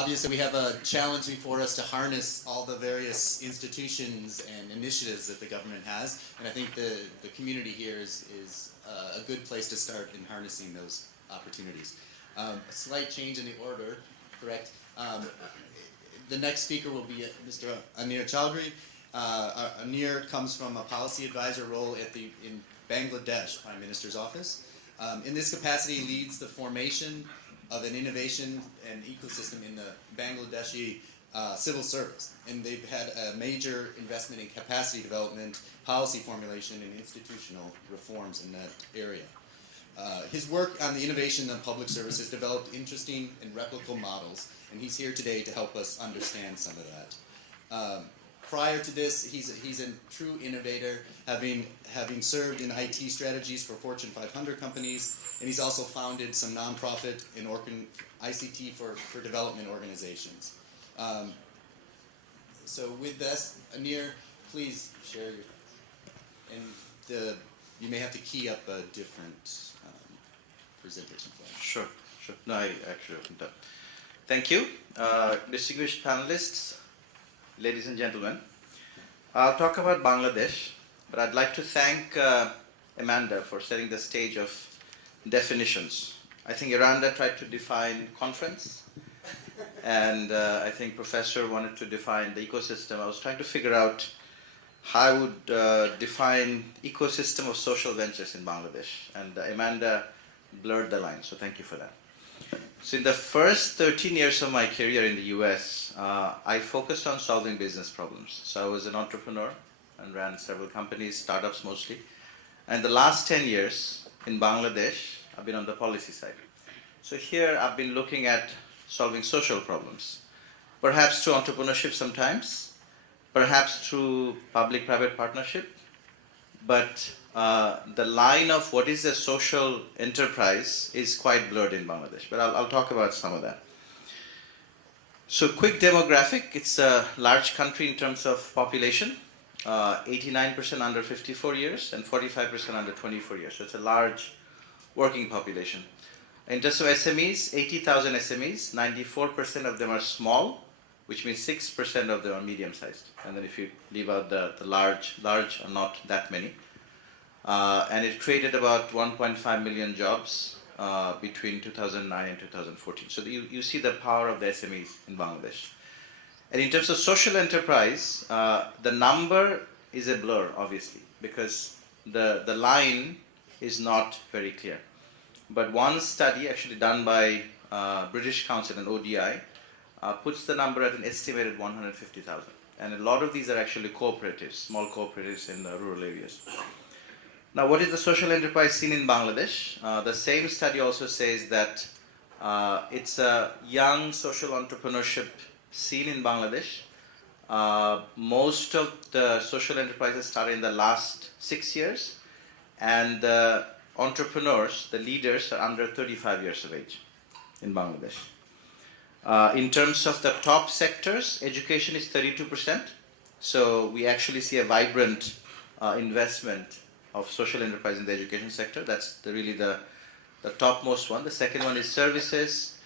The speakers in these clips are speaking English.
Obviously, we have a challenge before us to harness all the various institutions and initiatives that the government has, and I think the community here is a good place to start in harnessing those opportunities. A slight change in the order, correct? The next speaker will be Mr. Anir Chowdhury. Anir comes from a policy advisor role in Bangladesh Prime Minister's office. In this capacity, he leads the formation of an innovation and ecosystem in the Bangladeshi civil service. And they've had a major investment in capacity development, policy formulation, and institutional reforms in that area. His work on the innovation of public service has developed interesting and replicable models, and he's here today to help us understand some of that. Prior to this, he's a true innovator, having served in IT strategies for Fortune 500 companies, and he's also founded some nonprofit and ICT for development organizations. So with this, Anir, please share your, and you may have to key up a different presentation flag. Sure. No, I actually opened up. Thank you. Distinguished panelists, ladies and gentlemen. I'll talk about Bangladesh, but I'd like to thank Amanda for setting the stage of definitions. I think Iranda tried to define conference, and I think Professor wanted to define the ecosystem. I was trying to figure out how I would define ecosystem of social ventures in Bangladesh, and Amanda blurred the line, so thank you for that. So in the first 13 years of my career in the US, I focused on solving business problems. So I was an entrepreneur and ran several companies, startups mostly. And the last 10 years in Bangladesh, I've been on the policy side. So here I've been looking at solving social problems, perhaps through entrepreneurship sometimes, perhaps through public-private partnership, but the line of what is a social enterprise is quite blurred in Bangladesh, but I'll talk about some of that. So quick demographic, it's a large country in terms of population, 89% under 54 years and 45% under 24 years, so it's a large working population. In terms of SMEs, 80,000 SMEs, 94% of them are small, which means 6% of them are medium-sized. And then if you leave out the large are not that many. And it created about 1.5 million jobs between 2009 and 2014. So you see the power of the SMEs in Bangladesh. And in terms of social enterprise, the number is a blur, obviously, because the line is not very clear. But one study actually done by British Council and ODI puts the number at an estimated 150,000. And a lot of these are actually cooperatives, small cooperatives in the rural areas. Now, what is the social enterprise scene in Bangladesh? The same study also says that it's a young social entrepreneurship scene in Bangladesh. Most of the social enterprises started in the last 6 years, and the entrepreneurs, the leaders, are under 35 years of age in Bangladesh. In terms of the top sectors, education is 32%. So we actually see a vibrant investment of social enterprise in the education sector. That's really the topmost one. The second one is services.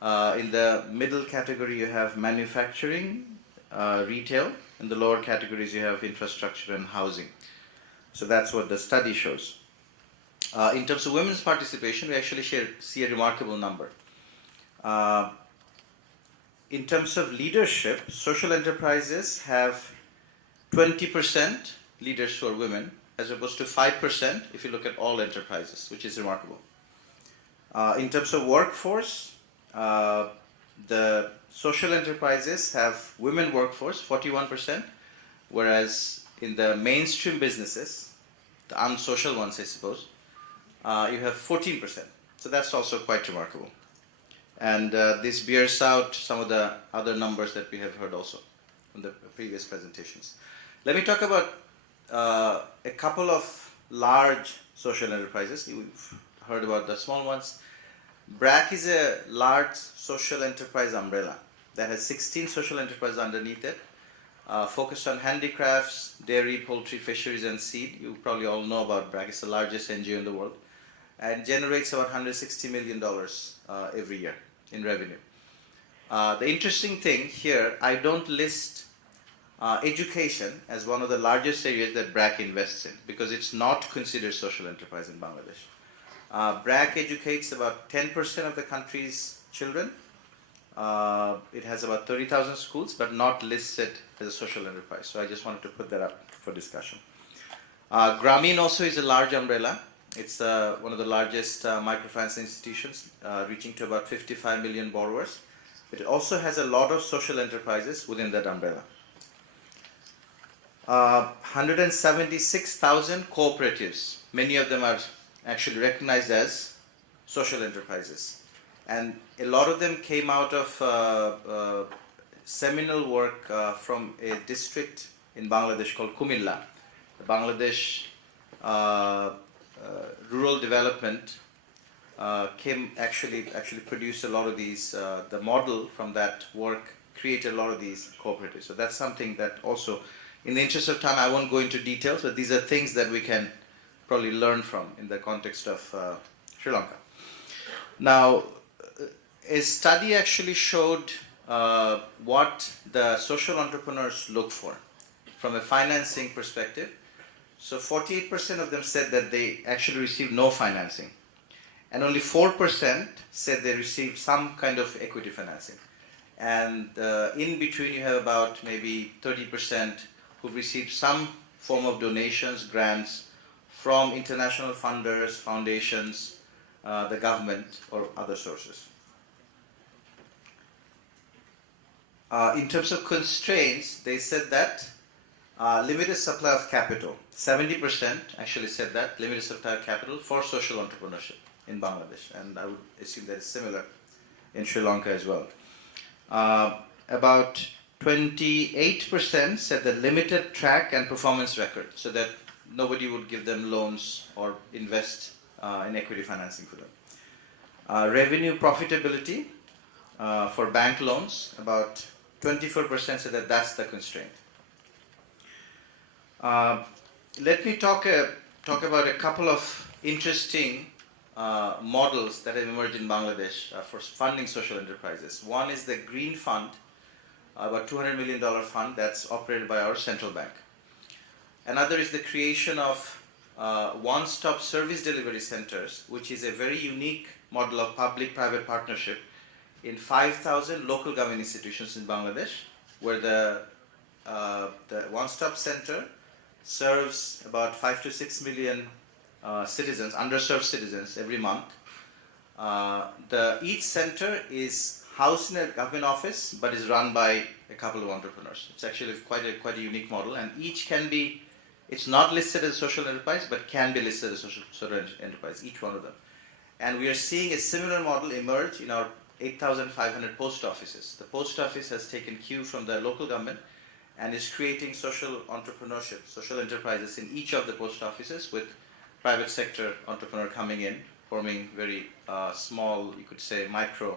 In the middle category, you have manufacturing, retail. In the lower categories, you have infrastructure and housing. So that's what the study shows. In terms of women's participation, we actually see a remarkable number. In terms of leadership, social enterprises have 20% leaders who are women, as opposed to 5% if you look at all enterprises, which is remarkable. In terms of workforce, the social enterprises have women workforce, 41%, whereas in the mainstream businesses, the unsocial ones, I suppose, you have 14%. So that's also quite remarkable. And this bears out some of the other numbers that we have heard also from the previous presentations. Let me talk about a couple of large social enterprises. You've heard about the small ones. BRAC is a large social enterprise umbrella that has 16 social enterprises underneath it, focused on handicrafts, dairy, poultry, fisheries, and seed. You probably all know about BRAC. It's the largest NGO in the world, and generates about $160 million every year in revenue. The interesting thing here, I don't list education as one of the largest areas that BRAC invests in because it's not considered social enterprise in Bangladesh. BRAC educates about 10% of the country's children. It has about 30,000 schools, but not listed as a social enterprise. So I just wanted to put that up for discussion. Grameen also is a large umbrella. It's one of the largest microfinance institutions, reaching to about 55 million borrowers. It also has a lot of social enterprises within that umbrella. 176,000 cooperatives. Many of them are actually recognized as social enterprises. And a lot of them came out of seminal work from a district in Bangladesh called Kumilla. The Bangladesh Rural Development actually produced a lot of these. The model from that work created a lot of these cooperatives. So that's something that also, in the interest of time, I won't go into details, but these are things that we can probably learn from in the context of Sri Lanka. Now, a study actually showed what the social entrepreneurs look for from a financing perspective. So 48% of them said that they actually received no financing, and only 4% said they received some kind of equity financing. And in between, you have about maybe 30% who received some form of donations, grants from international funders, foundations, the government, or other sources. In terms of constraints, they said that limited supply of capital. 70% actually said that, limited supply of capital for social entrepreneurship in Bangladesh. And I would assume that is similar in Sri Lanka as well. About 28% said that limited track and performance record, so that nobody would give them loans or invest in equity financing for them. Revenue profitability for bank loans, about 24% said that that's the constraint. Let me talk about a couple of interesting models that have emerged in Bangladesh for funding social enterprises. One is the Green Fund, about $200 million fund that's operated by our central bank. Another is the creation of one-stop service delivery centers, which is a very unique model of public-private partnership in 5,000 local government institutions in Bangladesh, where the one-stop center serves about 5 to 6 million citizens, underserved citizens, every month. Each center is housed in a government office, but is run by a couple of entrepreneurs. It's actually quite a unique model, and each can be, it's not listed as a social enterprise, but can be listed as a social enterprise, each one of them. And we are seeing a similar model emerge in our 8,500 post offices. The post office has taken cue from the local government and is creating social entrepreneurship, social enterprises in each of the post offices, with private sector entrepreneur coming in, forming very small, you could say, micro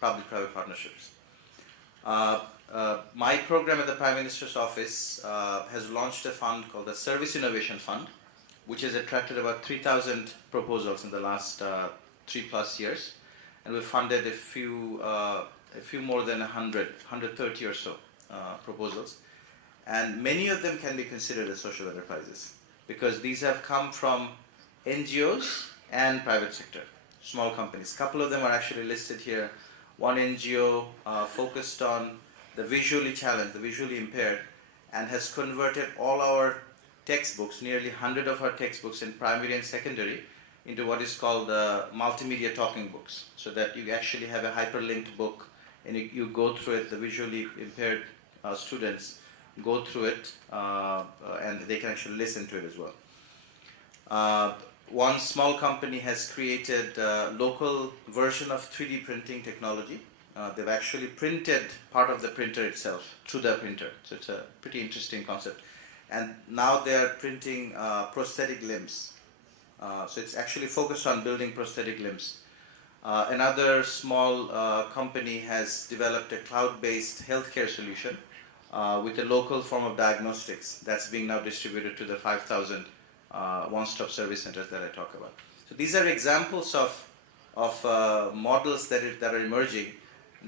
public-private partnerships. My program at the Prime Minister's office has launched a fund called the Service Innovation Fund, which has attracted about 3,000 proposals in the last 3+ years, and we've funded a few more than 130 or so proposals, and many of them can be considered as social enterprises because these have come from NGOs and private sector, small companies. A couple of them are actually listed here. One NGO focused on the visually challenged, the visually impaired, and has converted all our textbooks, nearly 100 of our textbooks in primary and secondary, into what is called the multimedia talking books, so that you actually have a hyperlinked book and you go through it. The visually impaired students go through it and they can actually listen to it as well. One small company has created a local version of 3D printing technology. They've actually printed part of the printer itself through the printer. So it's a pretty interesting concept. And now they are printing prosthetic limbs. So it's actually focused on building prosthetic limbs. Another small company has developed a cloud-based healthcare solution with a local form of diagnostics that's being now distributed to the 5,000 one-stop service centers that I talk about. So these are examples of models that are emerging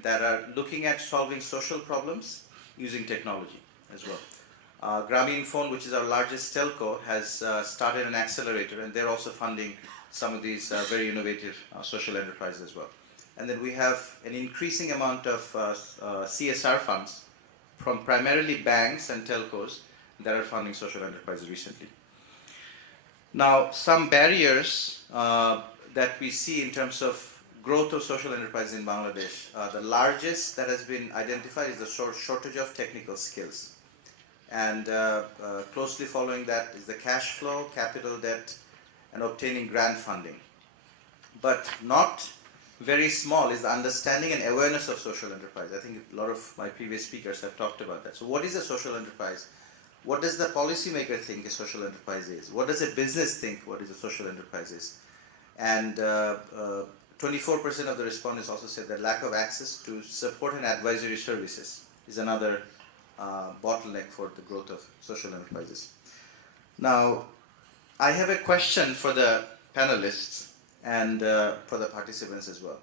that are looking at solving social problems using technology as well. Grameen Phone, which is our largest telco, has started an accelerator, and they're also funding some of these very innovative social enterprises as well. And then we have an increasing amount of CSR funds from primarily banks and telcos that are funding social enterprises recently. Now, some barriers that we see in terms of growth of social enterprise in Bangladesh, the largest that has been identified is the shortage of technical skills. And closely following that is the cash flow, capital debt, and obtaining grant funding. But not very small is the understanding and awareness of social enterprise. I think a lot of my previous speakers have talked about that. So what is a social enterprise? What does the policymaker think a social enterprise is? What does a business think what is a social enterprise is? And 24% of the respondents also said that lack of access to support and advisory services is another bottleneck for the growth of social enterprises. Now, I have a question for the panelists and for the participants as well.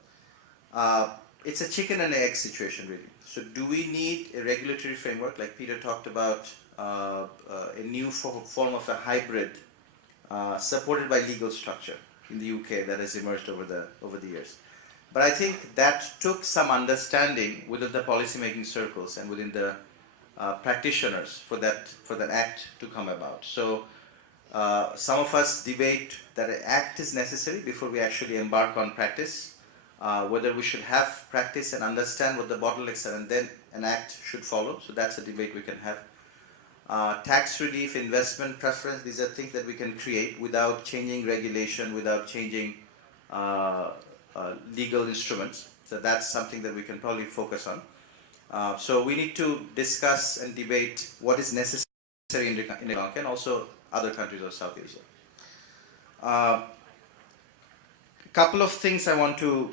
It's a chicken and egg situation, really. So do we need a regulatory framework, like Peter talked about, a new form of a hybrid supported by legal structure in the UK that has emerged over the years? But I think that took some understanding within the policymaking circles and within the practitioners for that act to come about. So some of us debate that an act is necessary before we actually embark on practice, whether we should have practice and understand what the bottlenecks are and then an act should follow. So that's a debate we can have. Tax relief, investment preference, these are things that we can create without changing regulation, without changing legal instruments. So that's something that we can probably focus on. So we need to discuss and debate what is necessary in Lanka and also other countries of South Asia. A couple of things I want to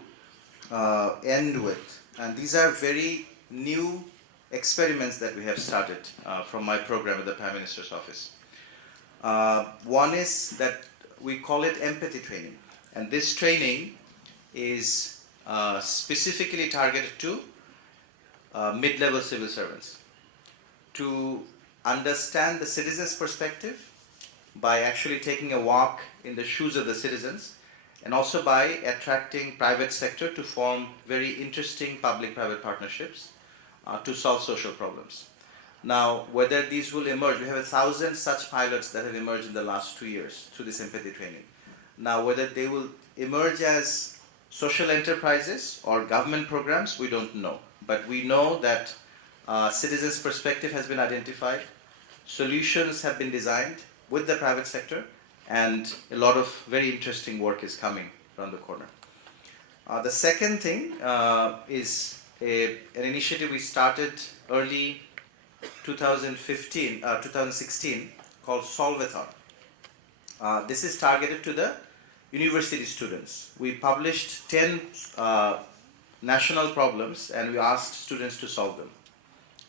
end with, and these are very new experiments that we have started from my program at the Prime Minister's office. One is that we call it empathy training, and this training is specifically targeted to mid-level civil servants to understand the citizen's perspective by actually taking a walk in the shoes of the citizens, and also by attracting private sector to form very interesting public-private partnerships to solve social problems. Now, whether these will emerge, we have 1,000 such pilots that have emerged in the last 2 years through this empathy training. Now, whether they will emerge as social enterprises or government programs, we don't know. But we know that citizens' perspective has been identified, solutions have been designed with the private sector, and a lot of very interesting work is coming around the corner. The second thing is an initiative we started early 2016 called Solvathon. This is targeted to the university students. We published 10 national problems and we asked students to solve them.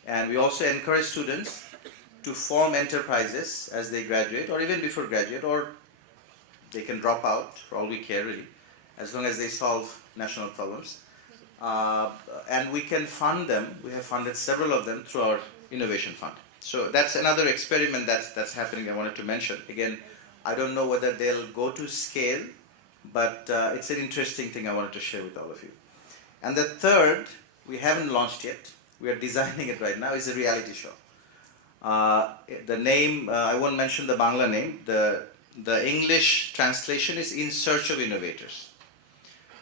And we also encourage students to form enterprises as they graduate, or even before graduate, or they can drop out, for all we care really, as long as they solve national problems. And we can fund them. We have funded several of them through our innovation fund. So that's another experiment that's happening I wanted to mention. Again, I don't know whether they'll go to scale, but it's an interesting thing I wanted to share with all of you. And the third, we haven't launched yet. We are designing it right now, is a reality show. The name, I won't mention the Bangla name, the English translation is In Search of Innovators.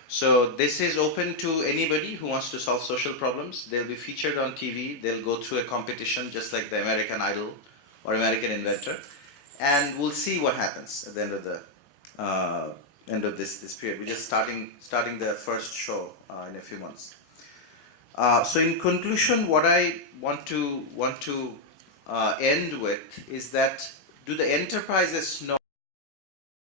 So this is open to anybody who wants to solve social problems. They'll be featured on TV, they'll go through a competition just like the American Idol or American Inventor, and we'll see what happens at the end of this period. We're just starting the first show in a few months. So in conclusion, what I want to end with is that, do the enterprises know